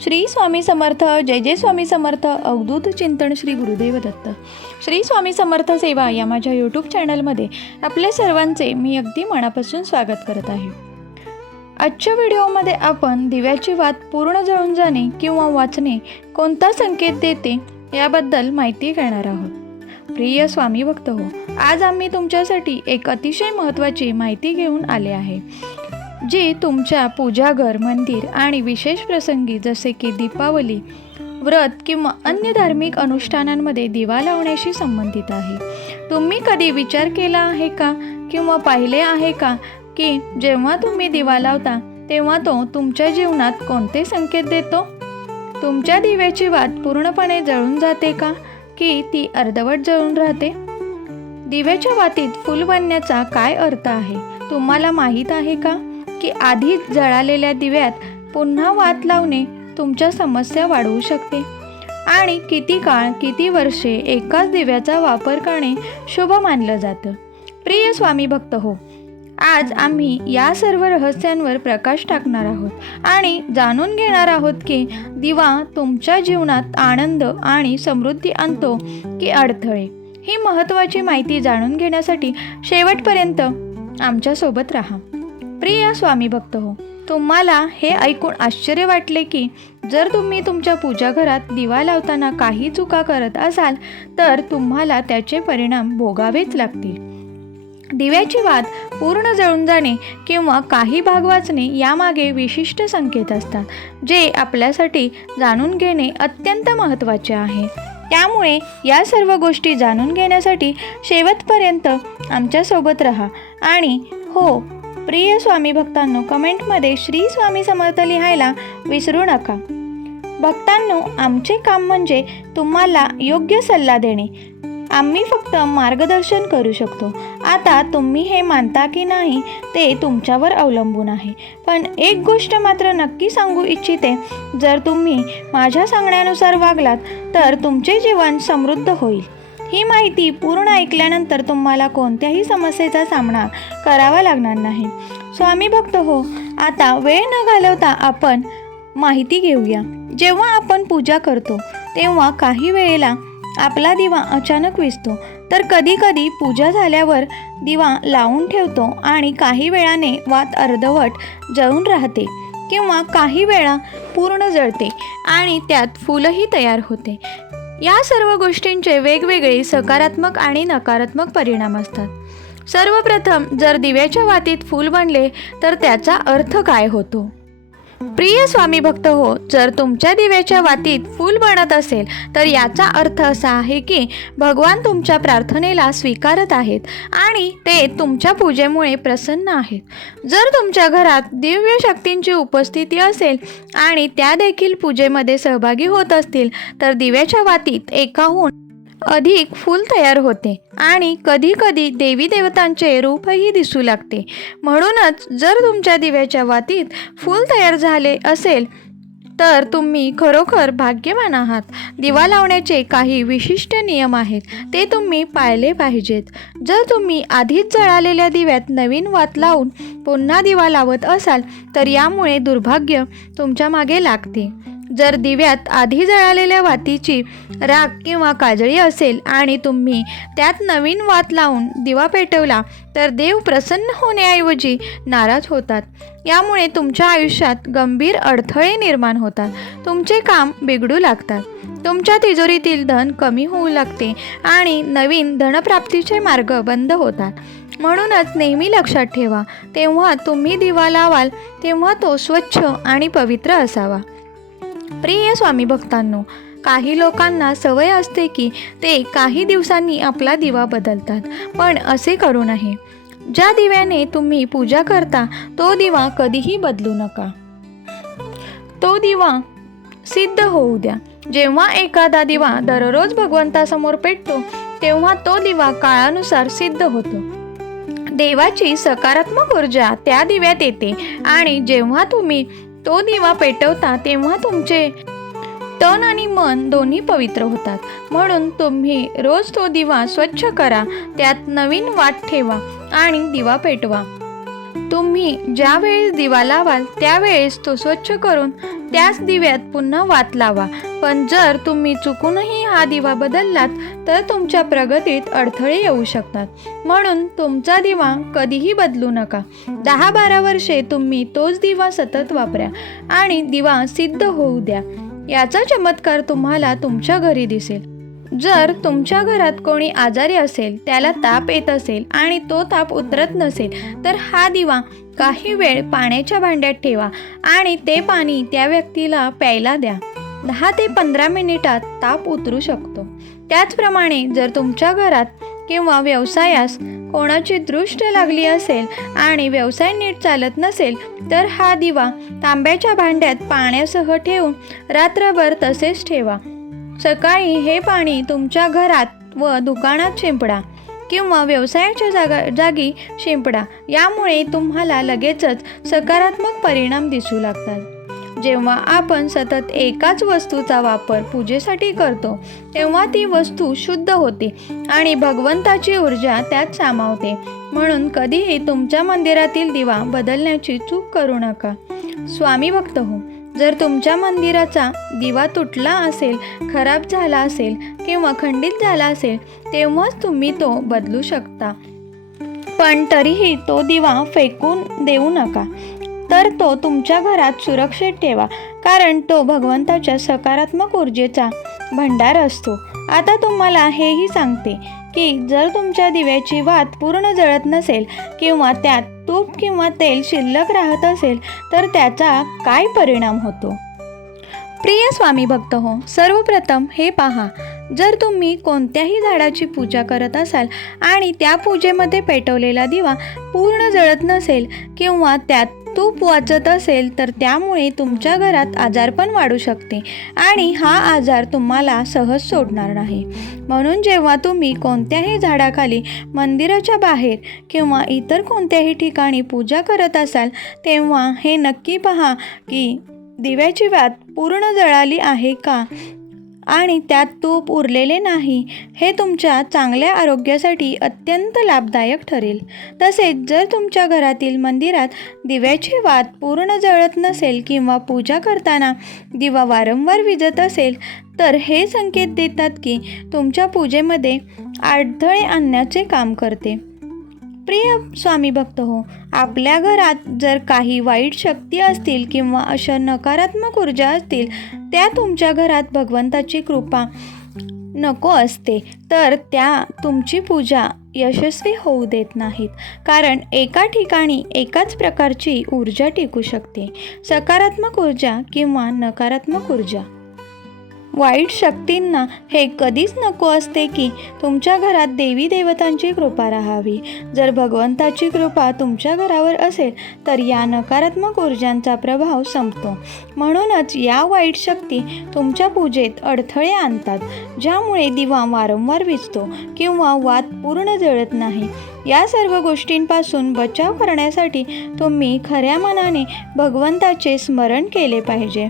श्री स्वामी समर्थ. जय जय स्वामी समर्थ. अवधूत चिंतन श्री गुरुदेव दत्त. श्री स्वामी समर्थ सेवा या माझ्या यूट्यूब चॅनलमध्ये आपल्या सर्वांचे मी अगदी मनापासून स्वागत करत आहे. आजच्या व्हिडिओमध्ये आपण दिव्याची वात पूर्ण जळून जाणे किंवा वाचणे कोणता संकेत देते याबद्दल माहिती घेणार आहोत. प्रिय स्वामी भक्त हो, आज आम्ही तुमच्यासाठी एक अतिशय महत्त्वाची माहिती घेऊन आले आहे, जी तुमच्या पूजाघर, मंदिर आणि विशेष प्रसंगी जसे की दीपावली, व्रत किंवा अन्य धार्मिक अनुष्ठानांमध्ये दिवा लावण्याशी संबंधित आहे. तुम्ही कधी विचार केला आहे का किंवा पाहिले आहे का की जेव्हा तुम्ही दिवा लावता तेव्हा तो तुमच्या जीवनात कोणते संकेत देतो? तुमच्या दिव्याची वात पूर्णपणे जळून जाते का की ती अर्धवट जळून राहते? दिव्याच्या वातीत फूल बनण्याचा काय अर्थ आहे तुम्हाला माहीत आहे का की आधीच जळालेल्या दिव्यात पुन्हा वात लावणे तुमच्या समस्या वाढवू शकते आणि किती काळ, किती वर्षे एकाच दिव्याचा वापर करणे शुभ मानलं जातं. प्रिय स्वामी भक्त हो, आज आम्ही या सर्व रहस्यांवर प्रकाश टाकणार आहोत आणि जाणून घेणार आहोत की दिवा तुमच्या जीवनात आनंद आणि समृद्धी आणतो की अडथळे. ही महत्त्वाची माहिती जाणून घेण्यासाठी शेवटपर्यंत आमच्यासोबत राहा. प्रिय स्वामी भक्त हो, तुम्हाला हे ऐकून आश्चर्य वाटले की जर तुम्ही तुमच्या पूजाघरात दिवा लावताना काही चुका करत असाल तर तुम्हाला त्याचे परिणाम भोगावेच लागतील. दिव्याची वात पूर्ण जळून जाणे किंवा काही भाग वाचणे यामागे विशिष्ट संकेत असतात, जे आपल्यासाठी जाणून घेणे अत्यंत महत्त्वाचे आहे. त्यामुळे या सर्व गोष्टी जाणून घेण्यासाठी शेवटपर्यंत आमच्यासोबत राहा. आणि हो प्रिय स्वामी भक्तांनो, कमेंटमध्ये श्री स्वामी समर्थ लिहायला विसरू नका. भक्तांनो, आमचे काम म्हणजे तुम्हाला योग्य सल्ला देणे. आम्ही फक्त मार्गदर्शन करू शकतो. आता तुम्ही हे मानता की नाही ते तुमच्यावर अवलंबून आहे. पण एक गोष्ट मात्र नक्की सांगू इच्छिते, जर तुम्ही माझ्या सांगण्यानुसार वागलात तर तुमचे जीवन समृद्ध होईल. ही माहिती पूर्ण ऐकल्यानंतर तुम्हाला कोणत्याही समस्येचा सामना करावा लागणार नाही. स्वामी भक्त हो, आता वेळ न घालवता आपण माहिती घेऊया. जेव्हा आपण पूजा करतो तेव्हा काही वेळेला आपला दिवा अचानक विझतो, तर कधीकधी पूजा झाल्यावर दिवा लावून ठेवतो आणि काही वेळाने वात अर्धवट जळून राहते किंवा काही वेळा पूर्ण जळते आणि त्यात फूलही तयार होते. या सर्व गोष्टींचे वेगवेगळे सकारात्मक आणि नकारात्मक परिणाम असतात. सर्वप्रथम, जर दिव्याच्या वातीत फूल बनले तर त्याचा अर्थ काय होतो? प्रिय स्वामी भक्त हो, जर तुमच्या दिव्याच्या वातीत फूल बनत असेल तर याचा अर्थ असा आहे की भगवान तुमच्या प्रार्थनेला स्वीकारत आहेत आणि ते तुमच्या पूजेमुळे प्रसन्न आहेत. जर तुमच्या घरात दिव्य शक्तींची उपस्थिती असेल आणि त्या देखील पूजेमध्ये सहभागी होत असतील तर दिव्याच्या वातीत एकाहून अधिक फूल तयार होते आणि कधीकधी देवी देवतांचे रूपही दिसू लागते. म्हणूनच जर तुमच्या दिव्याच्या वातीत फूल तयार झाले असेल तर तुम्ही खरोखर भाग्यवान आहात. दिवा लावण्याचे काही विशिष्ट नियम आहेत, ते तुम्ही पाळले पाहिजेत. जर तुम्ही आधीच जळालेल्या दिव्यात नवीन वात लावून पुन्हा दिवा लावत असाल तर यामुळे दुर्भाग्य तुमच्या मागे लागते. जर दिव्यात आधी जळालेल्या वातीची राख किंवा काजळी असेल आणि तुम्ही त्यात नवीन वात लावून दिवा पेटवला तर देव प्रसन्न होण्याऐवजी नाराज होतात. यामुळे तुमच्या आयुष्यात गंभीर अडथळे निर्माण होतात. तुमचे काम बिघडू लागतात. तुमच्या तिजोरीतील धन कमी होऊ लागते आणि नवीन धनप्राप्तीचे मार्ग बंद होतात. म्हणूनच नेहमी लक्षात ठेवा, तेव्हा तुम्ही दिवा लावाल तेव्हा तो स्वच्छ आणि पवित्र असावा. प्रिय स्वामी भक्तांनो, काही लोकांना सवय असते की ते काही दिवसांनी आपला दिवा बदलतात, पण असे करू नये. ज्या दिव्याने तुम्ही पूजा करता तो दिवा कधीही बदलू नका. तो दिवा सिद्ध होऊ द्या. जेव्हा एखादा दिवा दररोज भगवंतासमोर पेटतो तेव्हा तो दिवा काळानुसार सिद्ध होतो. देवाची सकारात्मक ऊर्जा त्या दिव्यात येते आणि जेव्हा तुम्ही तो दिवा पेटवता तेव्हा तुमचे तन आणि मन दोन्ही पवित्र होतात. म्हणून तुम्ही रोज तो दिवा स्वच्छ करा, त्यात नवीन वात ठेवा आणि दिवा पेटवा. तुम्ही ज्या वेळेस दिवा लावाल त्यावेळेस तो स्वच्छ करून त्याच दिव्यात पुन्हा वात लावा. पण जर तुम्ही चुकूनही हा दिवा बदललात तर तुमच्या प्रगतीत अडथळे येऊ शकतात. म्हणून तुमचा दिवा कधीही बदलू नका. 10-12 वर्षे तुम्ही तोच दिवा सतत वापरा आणि दिवा सिद्ध होऊ द्या. याचा चमत्कार तुम्हाला तुमच्या घरी दिसेल. जर तुमच्या घरात कोणी आजारी असेल, त्याला ताप येत असेल आणि तो ताप उतरत नसेल तर हा दिवा काही वेळ पाण्याच्या भांड्यात ठेवा आणि ते पाणी त्या व्यक्तीला प्यायला द्या. 10 ते 15 मिनिटात ताप उतरू शकतो. त्याचप्रमाणे जर तुमच्या घरात किंवा व्यवसायास कोणाची दृष्टी लागली असेल आणि व्यवसाय नीट चालत नसेल तर हा दिवा तांब्याच्या भांड्यात पाण्यासह ठेवून रात्रभर तसेच ठेवा. सकाळी हे पाणी तुमच्या घरात व दुकानात शिंपडा किंवा व्यवसायाच्या जागी शिंपडा. यामुळे तुम्हाला लगेचच सकारात्मक परिणाम दिसू लागतात. जेव्हा आपण सतत एकाच वस्तूचा वापर पूजेसाठी करतो तेव्हा ती वस्तू शुद्ध होते आणि भगवंताची ऊर्जा त्यात सामावते. म्हणून कधीही तुमच्या मंदिरातील दिवा बदलण्याची चूक करू नका. स्वामी भक्त हो, जर तुमच्या मंदिराचा दिवा तुटला असेल, खराब झाला असेल किंवा खंडित झाला असेल तेव्हाच तुम्ही तो बदलू शकता. पण तरीही तो दिवा फेकून देऊ नका, तर तो तुमच्या घरात सुरक्षित ठेवा, कारण तो भगवंताच्या सकारात्मक ऊर्जेचा भंडार असतो. आता तुम्हाला हेही सांगते की जर तुमच्या दिव्याची वात पूर्ण जळत नसेल किंवा त्यात तूप किंवा तेल शिल्लक राहत असेल तर त्याचा काय परिणाम होतो. प्रिय स्वामी भक्त हो, सर्वप्रथम हे पहा, जर तुम्ही कोणत्याही झाडाची पूजा करत असाल आणि त्या पूजेमध्ये पेटवलेला दिवा पूर्ण जळत नसेल किंवा त्यात तूप वाचत असेल तर त्यामुळे तुमच्या घरात आजारपण वाढू शकते आणि हा आजार तुम्हाला सहज सोडणार नाही. म्हणून जेव्हा तुम्ही कोणत्याही झाडाखाली, मंदिराच्या बाहेर किंवा इतर कोणत्याही ठिकाणी पूजा करत असाल तेव्हा हे नक्की पहा की दिव्याची वात पूर्ण जळाली आहे का आणि त्यात तूप उरलेले नाही. हे तुमच्या चांगल्या आरोग्यासाठी अत्यंत लाभदायक ठरेल. तसेच जर तुमच्या घरातील मंदिरात दिव्याची वात पूर्ण जळत नसेल किंवा पूजा करताना दिवा वारंवार विझत असेल तर हे संकेत देतात की तुमच्या पूजेमध्ये अडथळे आणण्याचे काम करते. प्रिय स्वामी भक्त हो, आपल्या घरात जर काही वाईट शक्ती असतील किंवा अशा नकारात्मक ऊर्जा असतील त्या तुमच्या घरात भगवंताची कृपा नको असते तर त्या तुमची पूजा यशस्वी होऊ देत नाहीत. कारण एका ठिकाणी एकाच प्रकारची ऊर्जा टिकू शकते, सकारात्मक ऊर्जा किंवा नकारात्मक ऊर्जा. वाईट शक्तींना हे कधीच नको असते की तुमच्या घरात देवी देवतांची कृपा राहावी. जर भगवंताची कृपा तुमच्या घरावर असेल तर या नकारात्मक ऊर्जांचा प्रभाव संपतो. म्हणूनच या वाईट शक्ती तुमच्या पूजेत अडथळे आणतात, ज्यामुळे दिवा वारंवार विझतो किंवा वात पूर्ण जळत नाही. या सर्व गोष्टींपासून बचाव करण्यासाठी तुम्ही खऱ्या मनाने भगवंताचे स्मरण केले पाहिजे.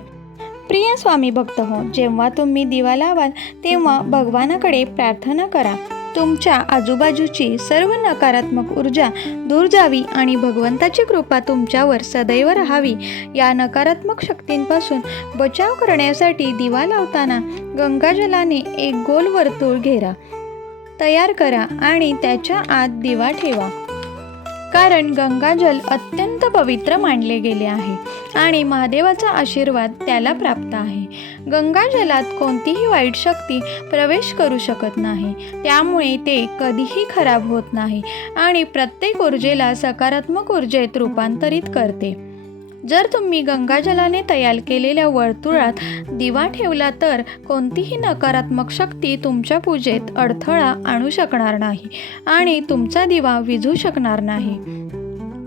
प्रिय स्वामी भक्त हो, जेव्हा तुम्ही दिवा लावाल तेव्हा भगवानाकडे प्रार्थना करा. तुमच्या आजूबाजूची सर्व नकारात्मक ऊर्जा दूर जावी आणि भगवंताची कृपा तुमच्यावर सदैव राहावी. या नकारात्मक शक्तींपासून बचाव करण्यासाठी दिवा लावताना गंगाजलाने एक गोल वर्तुळ घेरा तयार करा आणि त्याच्या आत दिवा ठेवा. कारण गंगाजल अत्यंत पवित्र मानले गेले आहे आणि महादेवाचा आशीर्वाद त्याला प्राप्त आहे. गंगाजलात कोणतीही वाईट शक्ती प्रवेश करू शकत नाही, त्यामुळे ते कधीही खराब होत नाही आणि प्रत्येक ऊर्जेला सकारात्मक ऊर्जेत रूपांतरित करते. जर तुम्ही गंगाजलाने तयार केलेल्या वर्तुळात दिवा ठेवला तर कोणतीही नकारात्मक शक्ती तुमच्या पूजेत अडथळा आणू शकणार नाही आणि तुमचा दिवा विझू शकणार नाही.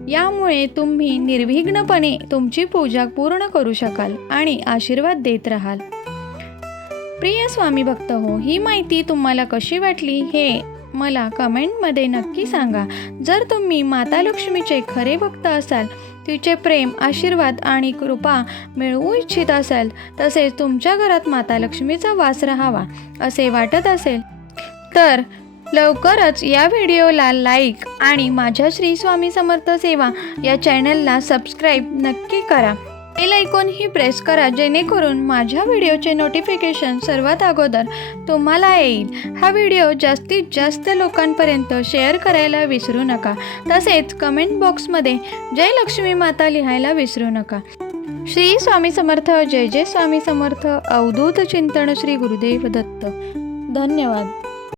यामुळे तुम्ही निर्विघ्नपणे तुमची पूजा पूर्ण करू शकाल आणि आशीर्वाद देत राहाल. प्रिय स्वामी भक्त हो, ही माहिती तुम्हाला कशी वाटली हे मला कमेंटमध्ये नक्की सांगा. जर तुम्ही माता लक्ष्मीचे खरे भक्त असाल, तिचे प्रेम, आशीर्वाद आणि कृपा मिळवू इच्छित असाल, तसेच तुमच्या घरात माता लक्ष्मीचा वास राहावा असे वाटत असेल तर लवकरच या व्हिडिओला लाईक आणि माझ्या श्री स्वामी समर्थ सेवा या चॅनलला सबस्क्राईब नक्की करा. बेल आयकॉनही प्रेस करा जेणेकरून माझ्या व्हिडिओचे नोटिफिकेशन सर्वात अगोदर तुम्हाला येईल. हा व्हिडिओ जास्तीत जास्त लोकांपर्यंत शेअर करायला विसरू नका. तसेच कमेंट बॉक्समध्ये जय लक्ष्मी माता लिहायला विसरू नका. श्री स्वामी समर्थ. जय जय स्वामी समर्थ. अवधूत चिंतन श्री गुरुदेव दत्त. धन्यवाद.